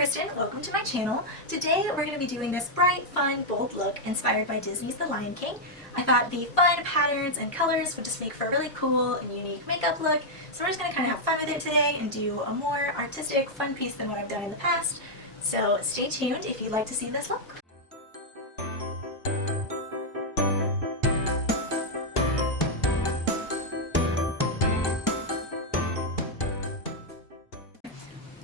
Kristen. Welcome to my channel. Today we're going to be doing this bright, fun, bold look inspired by Disney's The Lion King. I thought the fun patterns and colors would just make for a really cool and unique makeup look. So we're just going to kind of have fun with it today and do a more artistic, fun piece than what I've done in the past. So stay tuned if you'd like to see this look.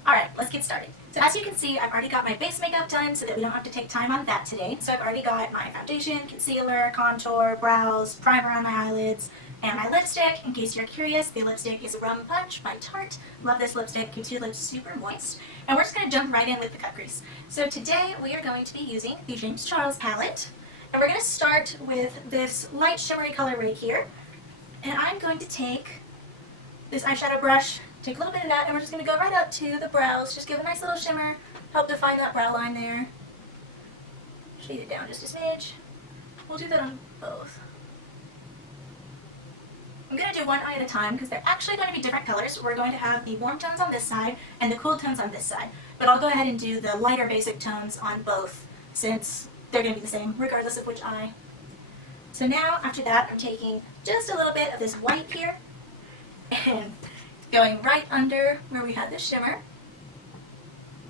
Alright, let's get started. So as you can see, I've already got my base makeup done so that we don't have to take time on that today. So I've already got my foundation, concealer, contour, brows, primer on my eyelids, and my lipstick. In case you're curious, the lipstick is Rum Punch by Tarte. Love this lipstick, keeps your lips super moist. And we're just going to jump right in with the cut crease. So today we are going to be using the James Charles palette. And we're going to start with this light shimmery color right here. And I'm going to take this eyeshadow brush, take a little bit of that, and we're just going to go right up to the brows. Just give a nice little shimmer, help define that brow line there. Shade it down just a smidge. We'll do that on both. I'm going to do one eye at a time because they're actually going to be different colors. We're going to have the warm tones on this side and the cool tones on this side. But I'll go ahead and do the lighter basic tones on both since they're going to be the same regardless of which eye. So now, after that, I'm taking just a little bit of this white here and going right under where we had the shimmer.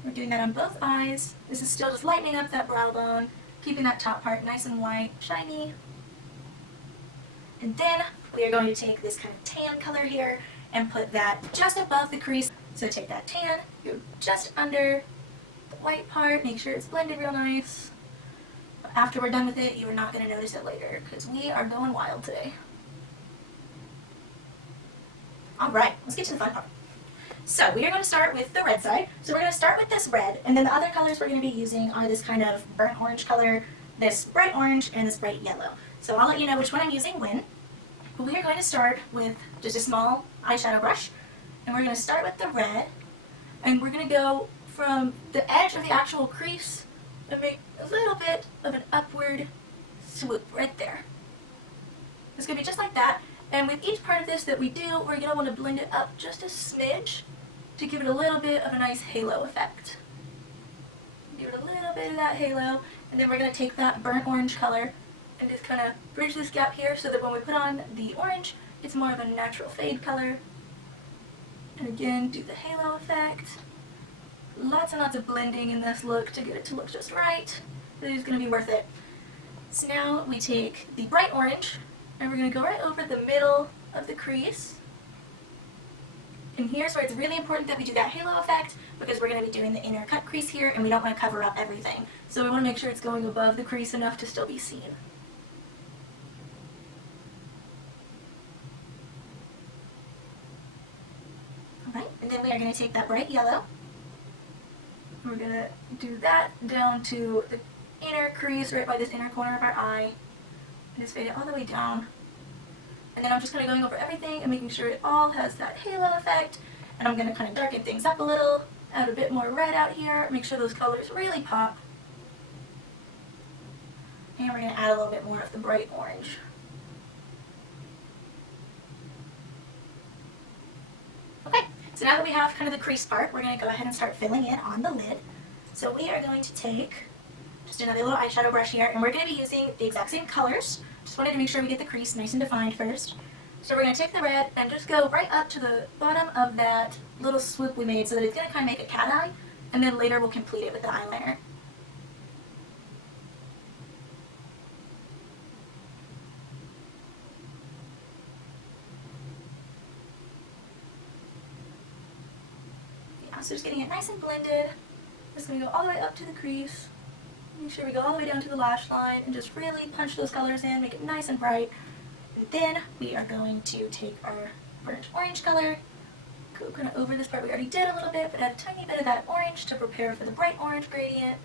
We're doing that on both eyes. This is still just lightening up that brow bone, keeping that top part nice and white, shiny. And then we are going to take this kind of tan color here and put that just above the crease. So take that tan, go just under the white part, make sure it's blended real nice. But after we're done with it, you are not going to notice it later because we are going wild today. Alright, let's get to the fun part. So we are going to start with the red side. So we're going to start with this red, and then the other colors we're going to be using are this kind of burnt orange color, this bright orange, and this bright yellow. So I'll let you know which one I'm using when. But we are going to start with just a small eyeshadow brush, and we're going to start with the red, and we're going to go from the edge of the actual crease and make a little bit of an upward swoop right there. It's going to be just like that. And with each part of this that we do, we're going to want to blend it up just a smidge to give it a little bit of a nice halo effect. Give it a little bit of that halo, and then we're going to take that burnt orange color and just kind of bridge this gap here so that when we put on the orange, it's more of a natural fade color. And again, do the halo effect. Lots and lots of blending in this look to get it to look just right. It is going to be worth it. So now we take the bright orange, and we're going to go right over the middle of the crease. And here's where it's really important that we do that halo effect because we're going to be doing the inner cut crease here and we don't want to cover up everything. So we want to make sure it's going above the crease enough to still be seen. Alright, and then we are going to take that bright yellow. And we're going to do that down to the inner crease right by this inner corner of our eye. And just fade it all the way down. And then I'm just kind of going over everything and making sure it all has that halo effect. And I'm going to kind of darken things up a little, add a bit more red out here, make sure those colors really pop. And we're going to add a little bit more of the bright orange. Okay, so now that we have kind of the crease part, we're going to go ahead and start filling in on the lid. So we are going to take just another little eyeshadow brush here, and we're going to be using the exact same colors. Just wanted to make sure we get the crease nice and defined first. So we're going to take the red and just go right up to the bottom of that little swoop we made so that it's going to kind of make a cat eye, and then later we'll complete it with the eyeliner. Yeah, so just getting it nice and blended. Just going to go all the way up to the crease. Make sure we go all the way down to the lash line and just really punch those colors in, make it nice and bright. And then we are going to take our burnt orange color, go kind of over this part we already did a little bit, but add a tiny bit of that orange to prepare for the bright orange gradient.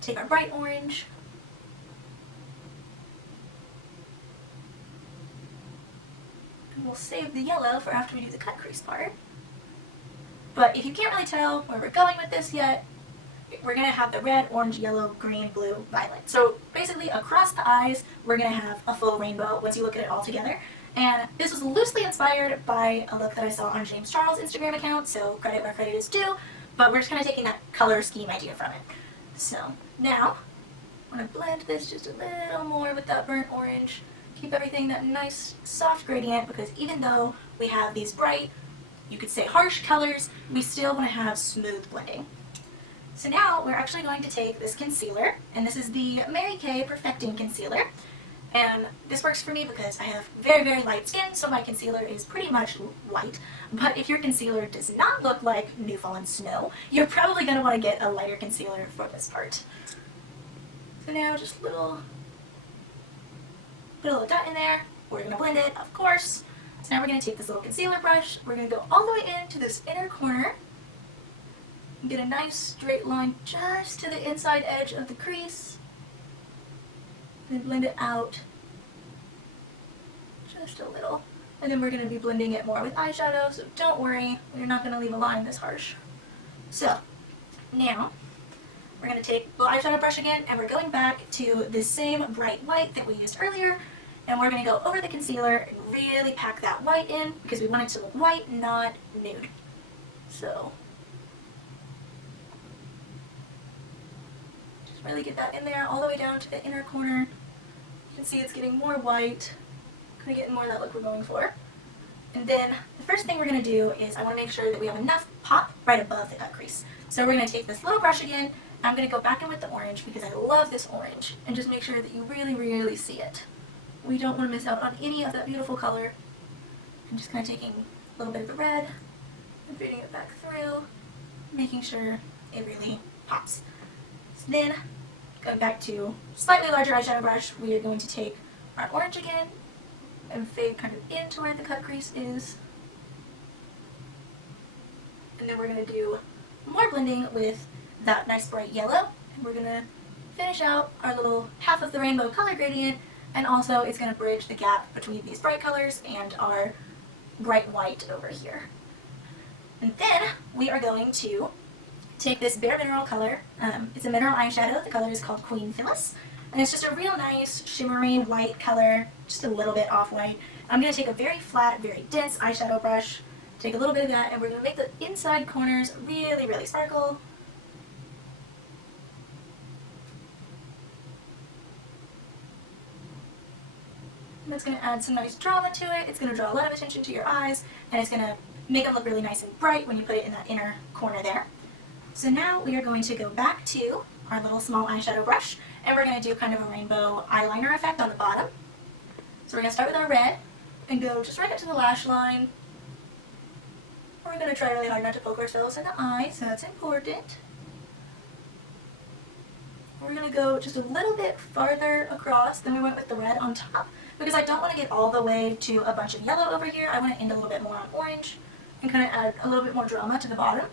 Take our bright orange. And we'll save the yellow for after we do the cut crease part. But if you can't really tell where we're going with this yet, we're going to have the red, orange, yellow, green, blue, violet. So basically across the eyes, we're going to have a full rainbow once you look at it all together. And this was loosely inspired by a look that I saw on James Charles' Instagram account, so credit where credit is due, but we're just kind of taking that color scheme idea from it. So now, I'm going to blend this just a little more with that burnt orange, keep everything that nice soft gradient, because even though we have these bright, you could say harsh colors, we still want to have smooth blending. So now we're actually going to take this concealer, and this is the Mary Kay Perfecting Concealer. And this works for me because I have very, very light skin, so my concealer is pretty much light. But if your concealer does not look like New Fallen Snow, you're probably going to want to get a lighter concealer for this part. So now just put a little dot in there. We're going to blend it, of course. So now we're going to take this little concealer brush. We're going to go all the way into this inner corner. And get a nice straight line just to the inside edge of the crease. And blend it out just a little. And then we're going to be blending it more with eyeshadow, so don't worry, we're not going to leave a line this harsh. So, now, we're going to take the eyeshadow brush again, and we're going back to the same bright white that we used earlier, and we're going to go over the concealer and really pack that white in, because we want it to look white, not nude. So, just really get that in there, all the way down to the inner corner. You can see it's getting more white, kind of getting more of that look we're going for. And then the first thing we're going to do is I want to make sure that we have enough pop right above the cut crease. So we're going to take this little brush again, I'm going to go back in with the orange because I love this orange, and just make sure that you really, really see it. We don't want to miss out on any of that beautiful color. I'm just kind of taking a little bit of the red and feeding it back through, making sure it really pops. So then, going back to slightly larger eyeshadow brush, we are going to take our orange again and fade kind of into where the cut crease is. And then we're going to do more blending with that nice bright yellow. And we're going to finish out our little half of the rainbow color gradient, and also it's going to bridge the gap between these bright colors and our bright white over here. And then we are going to take this Bare Mineral color. It's a mineral eyeshadow. The color is called Queen Phyllis. And it's just a real nice shimmery white color, just a little bit off-white. I'm going to take a very flat, very dense eyeshadow brush, take a little bit of that, and we're going to make the inside corners really, really sparkle. And that's going to add some nice drama to it. It's going to draw a lot of attention to your eyes, and it's going to make them look really nice and bright when you put it in that inner corner there. So now we are going to go back to our little small eyeshadow brush, and we're going to do kind of a rainbow eyeliner effect on the bottom. So we're going to start with our red and go just right up to the lash line. We're going to try really hard not to poke ourselves in the eye, so that's important. We're going to go just a little bit farther across than we went with the red on top, because I don't want to get all the way to a bunch of yellow over here. I want to end a little bit more on orange and kind of add a little bit more drama to the bottom.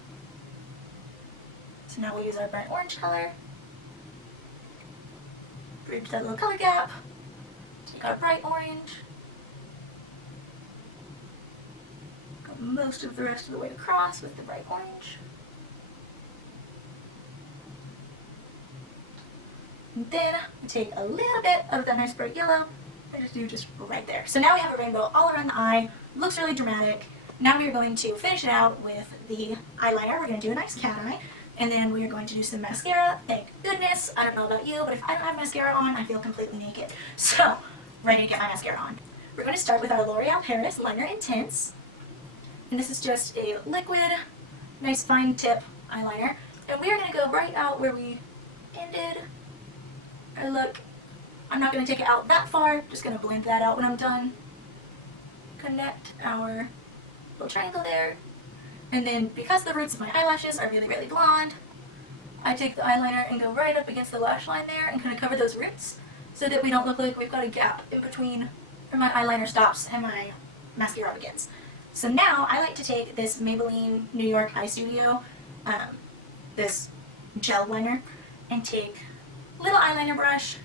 So now we'll use our burnt orange color, bridge that little color gap, take our bright orange, go most of the rest of the way across with the bright orange. And then we take a little bit of that nice bright yellow and just do just right there. So now we have a rainbow all around the eye, looks really dramatic. Now we are going to finish it out with the eyeliner. We're going to do a nice cat eye. And then we are going to do some mascara. Thank goodness. I don't know about you, but if I don't have mascara on, I feel completely naked. So, ready to get my mascara on. We're going to start with our L'Oreal Paris Liner Intense. And this is just a liquid, nice fine tip eyeliner. And we are going to go right out where we ended our look. I'm not going to take it out that far, just going to blend that out when I'm done. Connect our little triangle there. And then, because the roots of my eyelashes are really, really blonde, I take the eyeliner and go right up against the lash line there and kind of cover those roots so that we don't look like we've got a gap in between where my eyeliner stops and my mascara begins. So now, I like to take this Maybelline New York Eye Studio, this gel liner, and take a little eyeliner brush,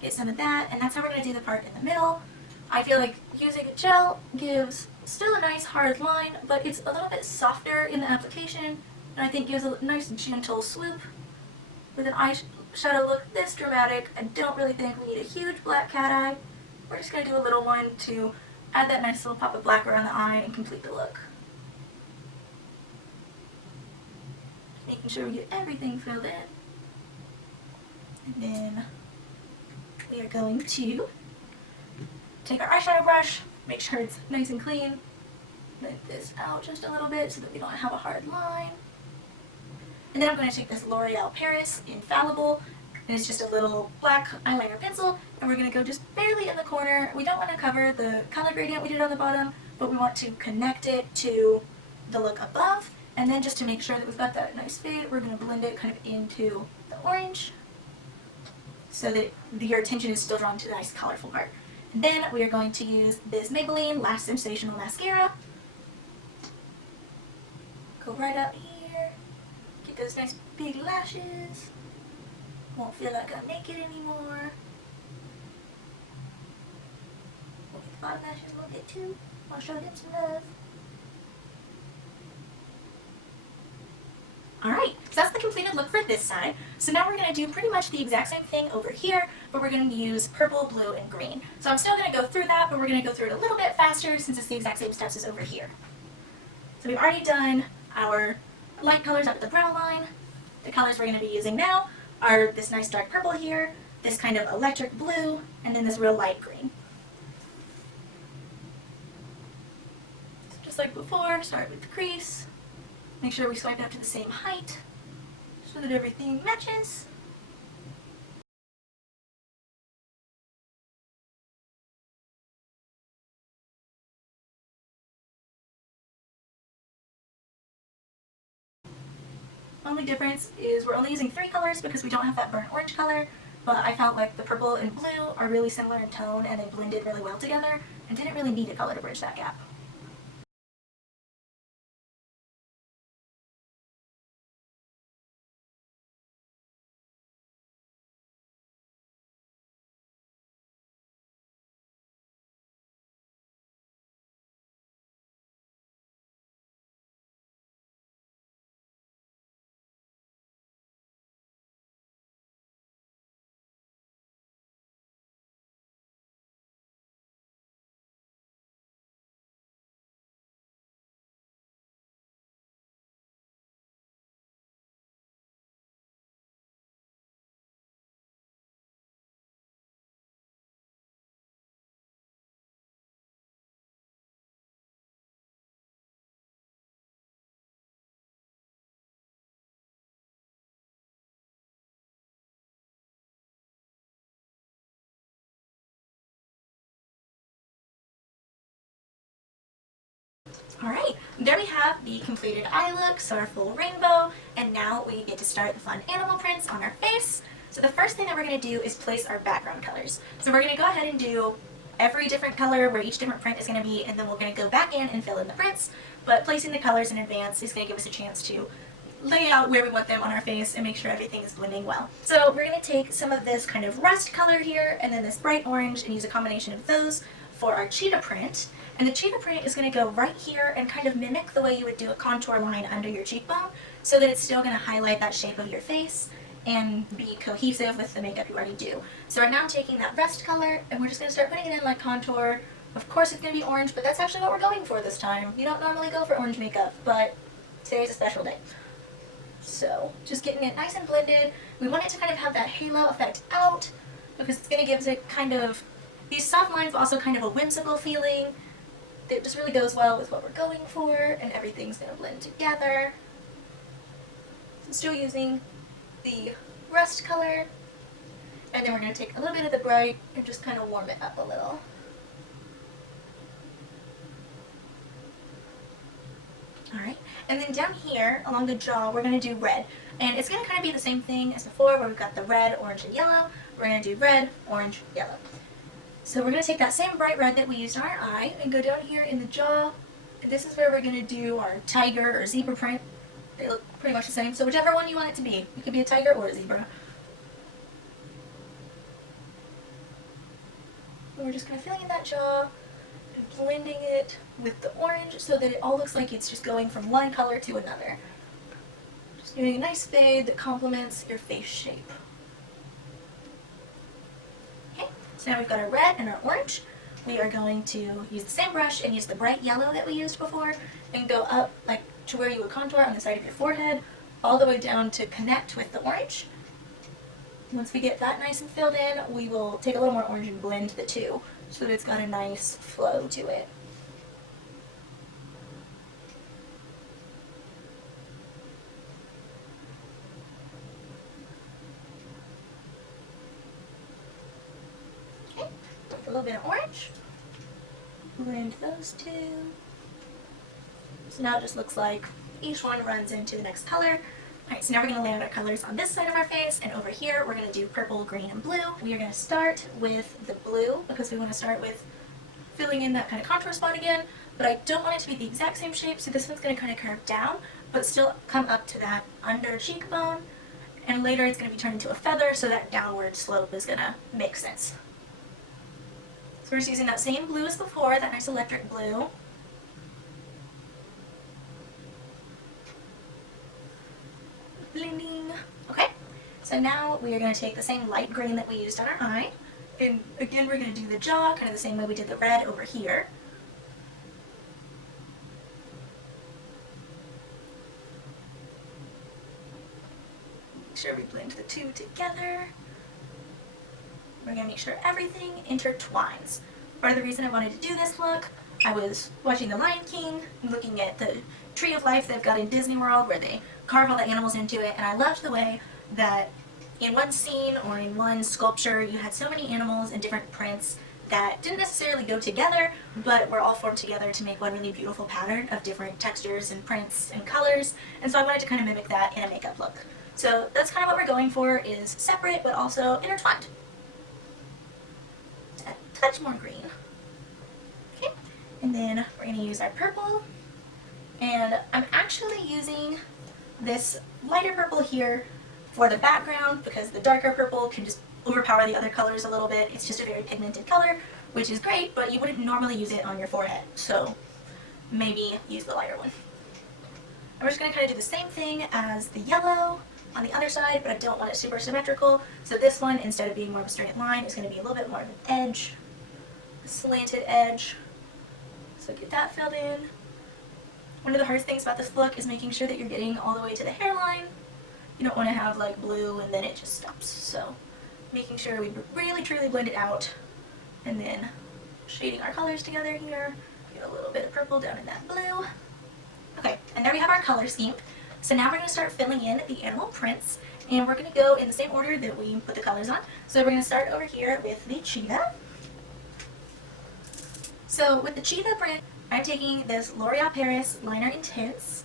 get some of that, and that's how we're going to do the part in the middle. I feel like using a gel gives still a nice hard line, but it's a little bit softer in the application, and I think gives a nice gentle swoop. With an eyeshadow look this dramatic, I don't really think we need a huge black cat eye. We're just going to do a little one to add that nice little pop of black around the eye and complete the look. Making sure we get everything filled in. And then we are going to take our eyeshadow brush, make sure it's nice and clean, blend this out just a little bit so that we don't have a hard line. And then I'm going to take this L'Oreal Paris Infallible, and it's just a little black eyeliner pencil, and we're going to go just barely in the corner. We don't want to cover the color gradient we did on the bottom, but we want to connect it to the look above, and then just to make sure that we've got that nice fade, we're going to blend it kind of into the orange so that your attention is still drawn to the nice colorful part. And then we are going to use this Maybelline Lash Sensational Mascara. Go right up here, get those nice big lashes. Won't feel like I'm naked anymore. We'll get the bottom lashes a little bit too. I'll show them some love. Alright, so that's the completed look for this side. So now we're going to do pretty much the exact same thing over here, but we're going to use purple, blue, and green. So I'm still going to go through that, but we're going to go through it a little bit faster since it's the exact same steps as over here. So we've already done our light colors up at the brow line. The colors we're going to be using now are this nice dark purple here, this kind of electric blue, and then this real light green. So just like before, start with the crease. Make sure we swipe out to the same height so that everything matches. Only difference is we're only using 3 colors because we don't have that burnt orange color, but I felt like the purple and blue are really similar in tone and they blended really well together and didn't really need a color to bridge that gap. Alright, there we have the completed eye look, so our full rainbow, and now we get to start the fun animal prints on our face. So the first thing that we're going to do is place our background colors. So we're going to go ahead and do every different color where each different print is going to be, and then we're going to go back in and fill in the prints, but placing the colors in advance is going to give us a chance to lay out where we want them on our face and make sure everything is blending well. So we're going to take some of this kind of rust color here, and then this bright orange, and use a combination of those for our cheetah print. And the cheetah print is going to go right here and kind of mimic the way you would do a contour line under your cheekbone, so that it's still going to highlight that shape of your face and be cohesive with the makeup you already do. So right now I'm taking that rust color and we're just going to start putting it in like contour. Of course it's going to be orange, but that's actually what we're going for this time. You don't normally go for orange makeup, but today's a special day. So just getting it nice and blended. We want it to kind of have that halo effect out because it's going to give it kind of these soft lines, but also kind of a whimsical feeling. It just really goes well with what we're going for, and everything's going to blend together. So I'm still using the rust color, and then we're going to take a little bit of the bright and just kind of warm it up a little. Alright, and then down here along the jaw we're going to do red, and it's going to kind of be the same thing as before where we've got the red, orange, and yellow. We're going to do red, orange, yellow. So we're going to take that same bright red that we used on our eye and go down here in the jaw. And this is where we're going to do our tiger or zebra print. They look pretty much the same, so whichever one you want it to be. It could be a tiger or a zebra. And we're just kind of filling in that jaw and blending it with the orange so that it all looks like it's just going from one color to another. Just doing a nice fade that complements your face shape. So now we've got our red and our orange. we are going to use the same brush and use the bright yellow that we used before and go up like to where you would contour on the side of your forehead, all the way down to connect with the orange. Once we get that nice and filled in, we will take a little more orange and blend the two so that it's got a nice flow to it. Okay, with a little bit of orange, blend those two. So now it just looks like each one runs into the next color. Alright, so now we're going to lay out our colors on this side of our face, and over here we're going to do purple, green, and blue. We are going to start with the blue because we want to start with filling in that kind of contour spot again, but I don't want it to be the exact same shape, so this one's going to kind of curve down, but still come up to that under cheekbone, and later it's going to be turned into a feather, so that downward slope is going to make sense. So we're just using that same blue as before, that nice electric blue. Blending. Okay, so now we are going to take the same light green that we used on our eye, and again we're going to do the jaw kind of the same way we did the red over here. Make sure we blend the two together. We're going to make sure everything intertwines. Part of the reason I wanted to do this look, I was watching The Lion King, looking at the Tree of Life they've got in Disney World where they carve all the animals into it, and I loved the way that in one scene or in one sculpture you had so many animals and different prints that didn't necessarily go together, but were all formed together to make one really beautiful pattern of different textures and prints and colors, and so I wanted to kind of mimic that in a makeup look. So that's kind of what we're going for, is separate but also intertwined. A touch more green. Okay, and then we're going to use our purple, and I'm actually using this lighter purple here for the background because the darker purple can just overpower the other colors a little bit. It's just a very pigmented color, which is great, but you wouldn't normally use it on your forehead, so maybe use the lighter one. And we're just going to kind of do the same thing as the yellow on the other side, but I don't want it super symmetrical, so this one, instead of being more of a straight line, is going to be a little bit more of an edge, a slanted edge. So get that filled in. One of the hardest things about this look is making sure that you're getting all the way to the hairline. You don't want to have like blue and then it just stops. So making sure we really truly blend it out, and then shading our colors together here. Get a little bit of purple down in that blue. Okay, and there we have our color scheme. So now we're going to start filling in the animal prints, and we're going to go in the same order that we put the colors on. So we're going to start over here with the cheetah. So with the cheetah print, I'm taking this L'Oreal Paris Liner Intense,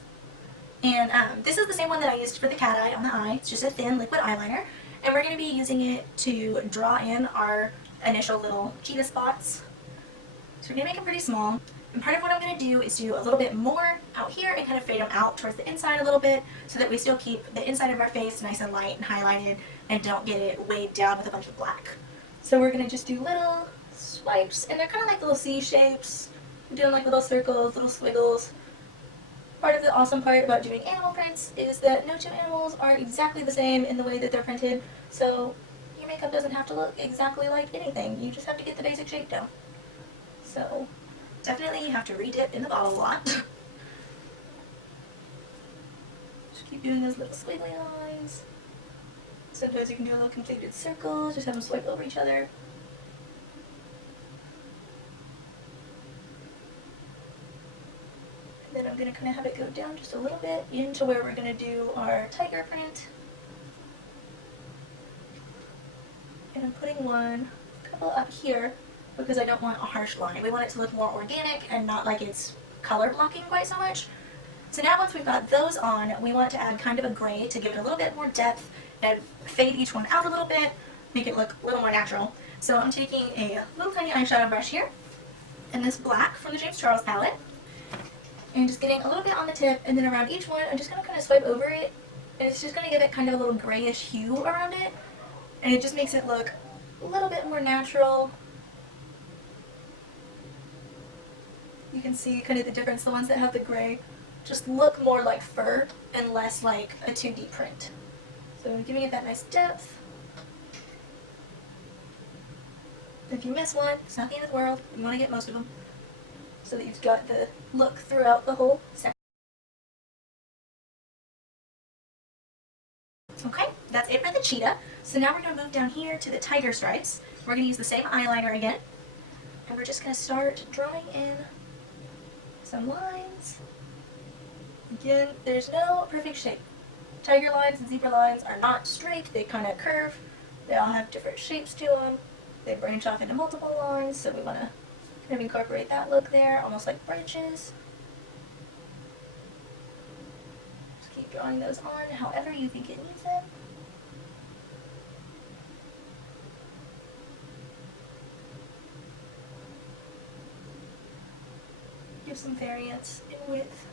and this is the same one that I used for the cat eye on the eye. It's just a thin liquid eyeliner, and we're going to be using it to draw in our initial little cheetah spots. So we're going to make them pretty small, and part of what I'm going to do is do a little bit more out here and kind of fade them out towards the inside a little bit so that we still keep the inside of our face nice and light and highlighted and don't get it weighed down with a bunch of black. So we're going to just do little swipes, and they're kind of like little C shapes. We're doing like little circles, little squiggles. Part of the awesome part about doing animal prints is that no two animals are exactly the same in the way that they're printed, so your makeup doesn't have to look exactly like anything. You just have to get the basic shape down. So definitely you have to re-dip in the bottle a lot. Just keep doing those little squiggly lines. Sometimes you can do a little completed circle, just have them swipe over each other. Then I'm going to kind of have it go down just a little bit into where we're going to do our tiger print. And I'm putting a couple up here because I don't want a harsh line. We want it to look more organic and not like it's color blocking quite so much. So now once we've got those on, we want to add kind of a gray to give it a little bit more depth and fade each one out a little bit, make it look a little more natural. So I'm taking a little tiny eyeshadow brush here, and this black from the James Charles palette, and just getting a little bit on the tip, and then around each one, I'm just going to kind of swipe over it, and it's just going to give it kind of a little grayish hue around it, and it just makes it look a little bit more natural. You can see kind of the difference. The ones that have the gray just look more like fur and less like a 2D print. So I'm giving it that nice depth. If you miss one, it's not the end of the world. You want to get most of them so that you've got the look throughout the whole section. Okay, that's it for the cheetah. So now we're going to move down here to the tiger stripes. We're going to use the same eyeliner again. And we're just going to start drawing in some lines. Again, there's no perfect shape. Tiger lines and zebra lines are not straight. They kind of curve. They all have different shapes to them. They branch off into multiple lines, so we want to kind of incorporate that look there, almost like branches. Just keep drawing those on however you think it needs it. Give some variance in width.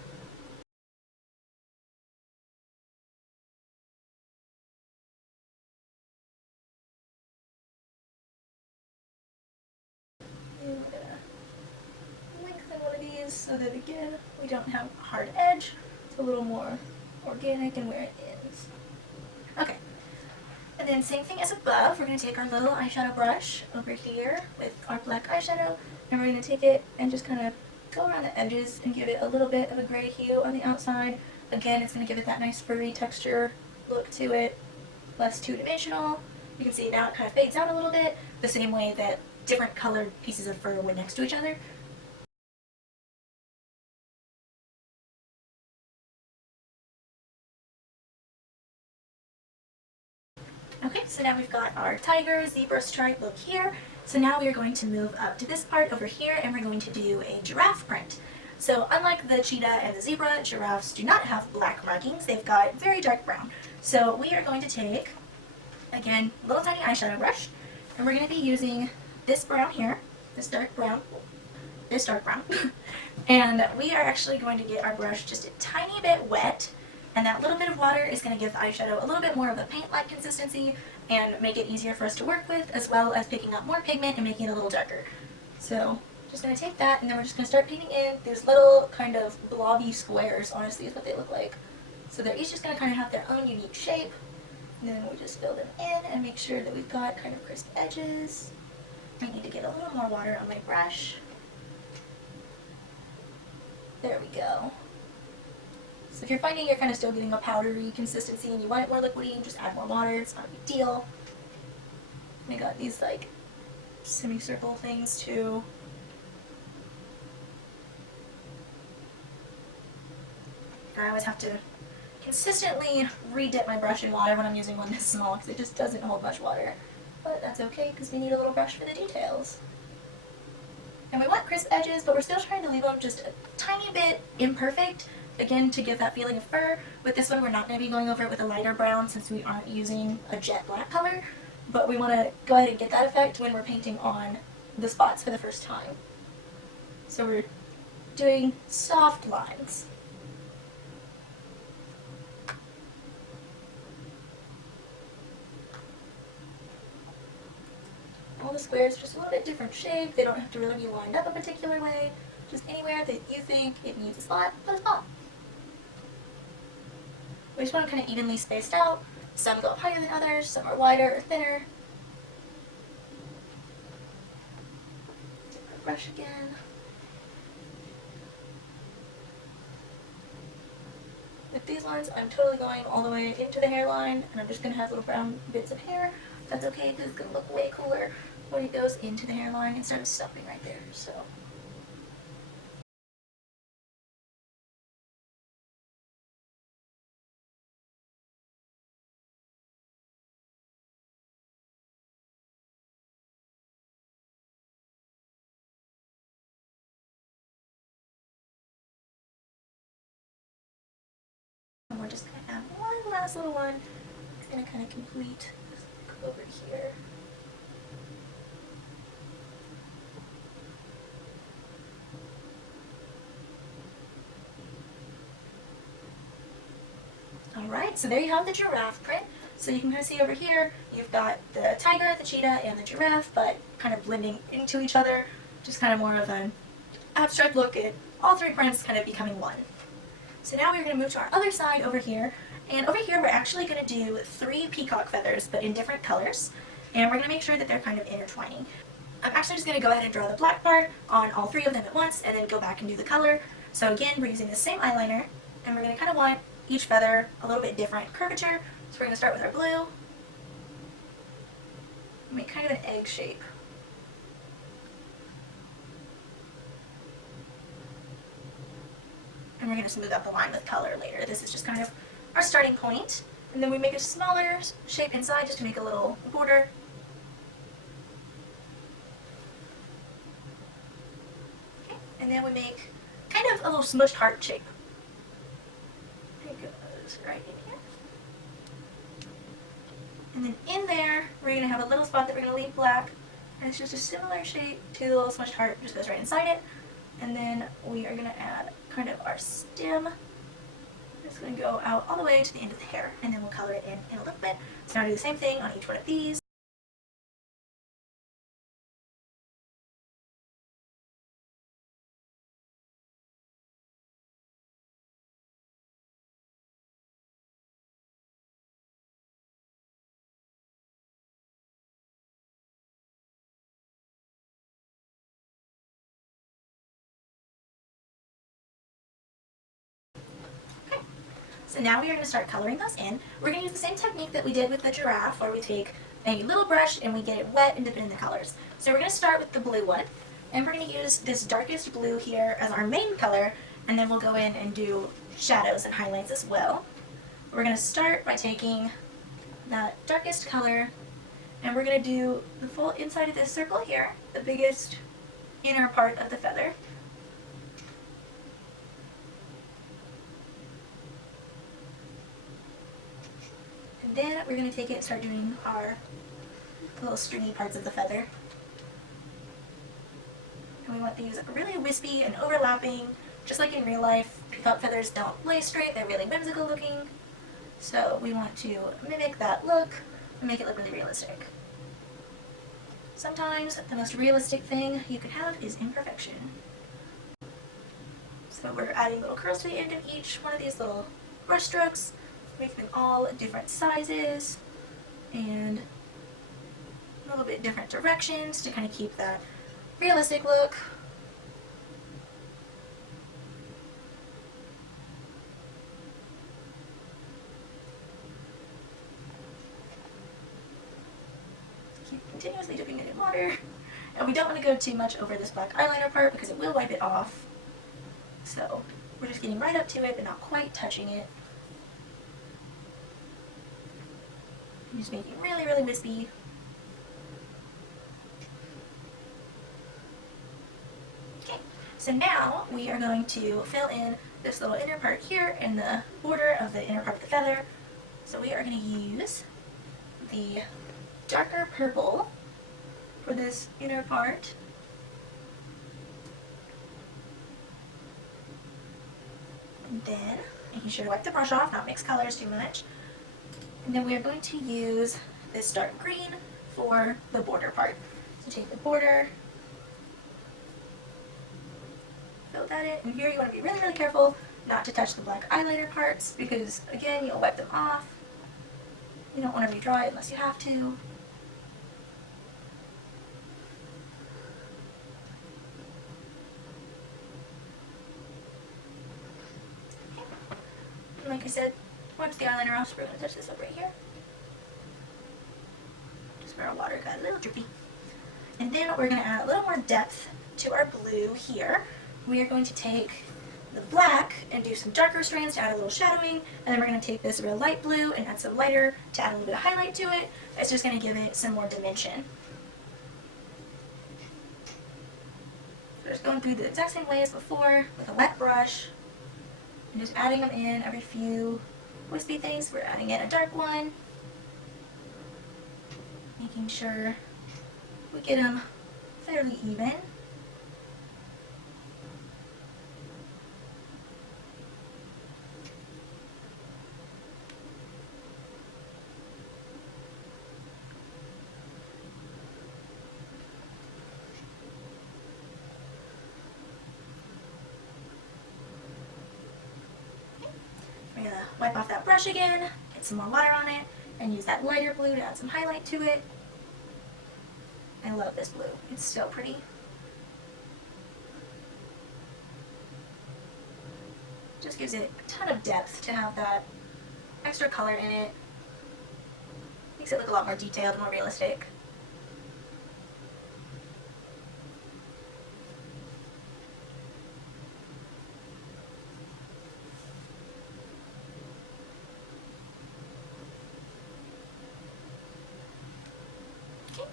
And we're going to lengthen one of these so that, again, we don't have a hard edge. It's a little more organic in where it ends. Okay. And then same thing as above, we're going to take our little eyeshadow brush over here with our black eyeshadow, and we're going to take it and just kind of go around the edges and give it a little bit of a gray hue on the outside. Again, it's going to give it that nice furry texture look to it, less two-dimensional. You can see now it kind of fades out a little bit, the same way that different colored pieces of fur would next to each other. Okay, so now we've got our tiger zebra stripe look here. So now we are going to move up to this part over here, and we're going to do a giraffe print. So unlike the cheetah and the zebra, giraffes do not have black markings. They've got very dark brown. So we are going to take, again, a little tiny eyeshadow brush, and we're going to be using this brown here, this dark brown, and we are actually going to get our brush just a tiny bit wet. And that little bit of water is going to give the eyeshadow a little bit more of a paint-like consistency and make it easier for us to work with, as well as picking up more pigment and making it a little darker. So just going to take that, and then we're just going to start painting in these little kind of blobby squares, honestly, is what they look like. So they're each just going to kind of have their own unique shape. And then we just fill them in and make sure that we've got kind of crisp edges. I need to get a little more water on my brush. There we go. So if you're finding you're kind of still getting a powdery consistency and you want it more liquidy, just add more water. It's not a big deal. We got these like semicircle things too. I always have to consistently re-dip my brush in water when I'm using one this small because it just doesn't hold much water. But that's okay because we need a little brush for the details. And we want crisp edges, but we're still trying to leave them just a tiny bit imperfect. Again, to give that feeling of fur. With this one, we're not going to be going over it with a lighter brown since we aren't using a jet black color, but we want to go ahead and get that effect when we're painting on the spots for the first time. So we're doing soft lines. All the squares are just a little bit different shape. They don't have to really be lined up a particular way. Just anywhere that you think it needs a spot, put a spot. We just want to kind of evenly spaced out. Some go up higher than others, some are wider or thinner. Brush again. With these lines, I'm totally going all the way into the hairline, and I'm just going to have little brown bits of hair. That's okay, because it's going to look way cooler when it goes into the hairline instead of stopping right there. So. And we're just going to add one last little one. It's going to kind of complete this look over here. Alright, so there you have the giraffe print. So you can kind of see over here, you've got the tiger, the cheetah, and the giraffe, but kind of blending into each other. Just kind of more of an abstract look at all three prints kind of becoming one. So now we're going to move to our other side over here. And over here we're actually going to do 3 peacock feathers, but in different colors. And we're going to make sure that they're kind of intertwining. I'm actually just going to go ahead and draw the black part on all three of them at once and then go back and do the color. So again, we're using the same eyeliner, and we're going to kind of want each feather a little bit different curvature. So we're going to start with our blue, make kind of an egg shape. And we're going to smooth out the line with color later. This is just kind of our starting point. And then we make a smaller shape inside just to make a little border. Okay. And then we make kind of a little smushed heart shape. It goes right in here. And then in there, we're going to have a little spot that we're going to leave black. And it's just a similar shape to the little smushed heart, just goes right inside it. And then we are going to add kind of our stem. It's going to go out all the way to the end of the hair, and then we'll color it in a little bit. So now do the same thing on each one of these. So now we are going to start coloring those in. We're going to use the same technique that we did with the giraffe, where we take a little brush and we get it wet and dip it in the colors. So we're going to start with the blue one, and we're going to use this darkest blue here as our main color, and then we'll go in and do shadows and highlights as well. We're going to start by taking that darkest color, and we're going to do the full inside of this circle here, the biggest inner part of the feather. And then we're going to take it and start doing our little stringy parts of the feather. And we want these really wispy and overlapping, just like in real life. Peacock feathers don't lay straight, they're really whimsical looking. So we want to mimic that look and make it look really realistic. Sometimes the most realistic thing you can have is imperfection. So we're adding little curls to the end of each one of these little brush strokes. Make them all different sizes and a little bit different directions to kind of keep that realistic look. Keep continuously dipping it in water. And we don't want to go too much over this black eyeliner part because it will wipe it off. So we're just getting right up to it but not quite touching it. Just make it really, really wispy. Okay, so now we are going to fill in this little inner part here and the border of the inner part of the feather. So we are going to use the darker purple for this inner part. And then making sure to wipe the brush off, not mix colors too much. And then we are going to use this dark green for the border part. So take the border, fill that in. And here you want to be really, really careful not to touch the black eyeliner parts because, again, you'll wipe them off. You don't want to redraw it unless you have to. And like I said, once the eyeliner off, so we're going to touch this up right here. Just where our water got a little drippy. And then we're going to add a little more depth to our blue here. We are going to take the black and do some darker strands to add a little shadowing. And then we're going to take this real light blue and add some lighter to add a little bit of highlight to it. It's just going to give it some more dimension. So just going through the exact same way as before with a wet brush. And just adding them in every few wispy things. We're adding in a dark one, making sure we get them fairly even. We're going to wipe off that brush again, get some more water on it, and use that lighter blue to add some highlight to it. I love this blue. It's so pretty. Just gives it a ton of depth to have that extra color in it. Makes it look a lot more detailed, more realistic.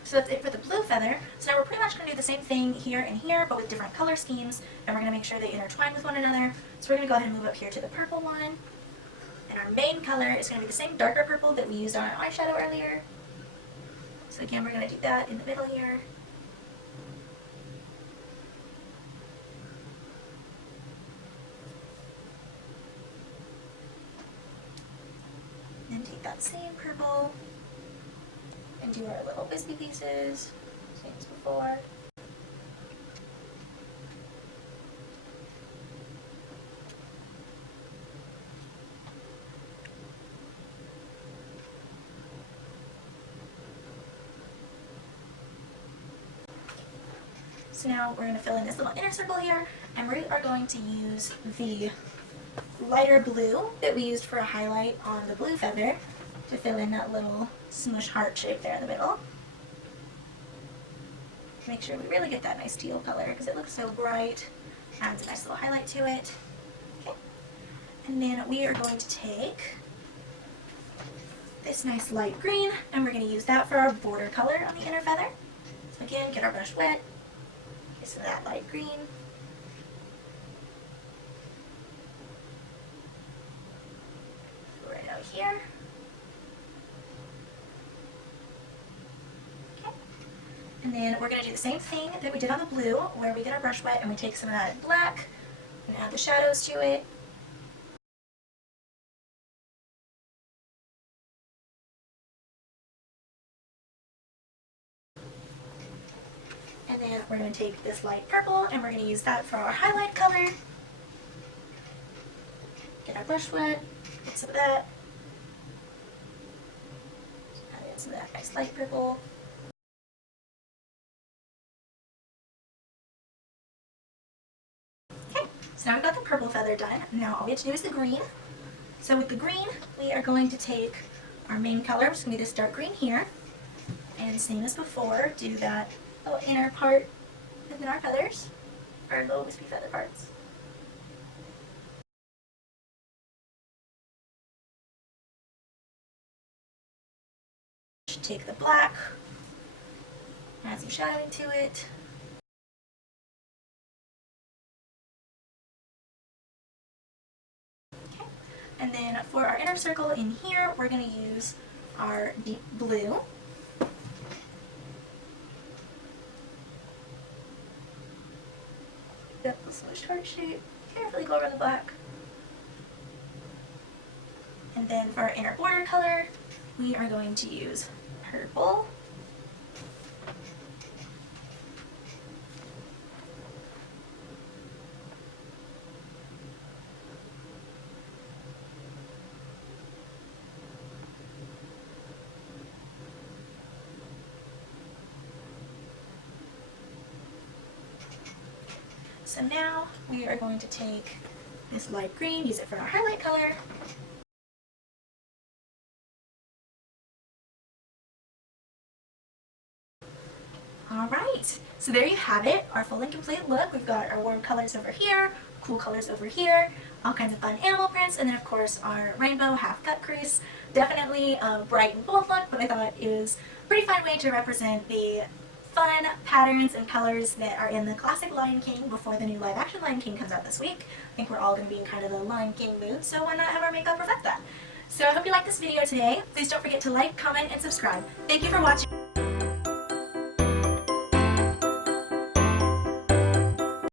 So that's it for the blue feather. So now we're pretty much going to do the same thing here and here, but with different color schemes, and we're going to make sure they intertwine with one another. So we're going to go ahead and move up here to the purple one. And our main color is going to be the same darker purple that we used on our eyeshadow earlier. So again, we're going to do that in the middle here. And take that same purple and do our little wispy pieces, same as before. So now we're going to fill in this little inner circle here, and we are going to use the lighter blue that we used for a highlight on the blue feather to fill in that little smush heart shape there in the middle. Make sure we really get that nice teal color because it looks so bright. Adds a nice little highlight to it. Okay. And then we are going to take this nice light green and we're going to use that for our border color on the inner feather. So again, get our brush wet, get some of that light green. Right out here. And then we're going to do the same thing that we did on the blue, where we get our brush wet and we take some of that black and add the shadows to it. And then we're going to take this light purple and we're going to use that for our highlight color. Get our brush wet, get some of that. Add in some of that nice light purple. So now we've got the purple feather done. Now all we have to do is the green. So with the green, we are going to take our main color, which is going to be this dark green here. And same as before, do that little inner part within our feathers, our little wispy feather parts. Take the black, add some shadowing to it. And then for our inner circle in here, we're going to use our deep blue. Get the smushed heart shape. Carefully go over the black. And then for our inner border color, we are going to use purple. So now we are going to take this light green, use it for our highlight color. Alright, so there you have it, our full and complete look. We've got our warm colors over here, cool colors over here, all kinds of fun animal prints, and then of course our rainbow half cut crease. Definitely a bright and bold look, but I thought it was a pretty fun way to represent the fun patterns and colors that are in the classic Lion King before the new live action Lion King comes out this week. I think we're all going to be in kind of the Lion King mood, so why not have our makeup reflect that? So I hope you liked this video today. Please don't forget to like, comment, and subscribe. Thank you for watching.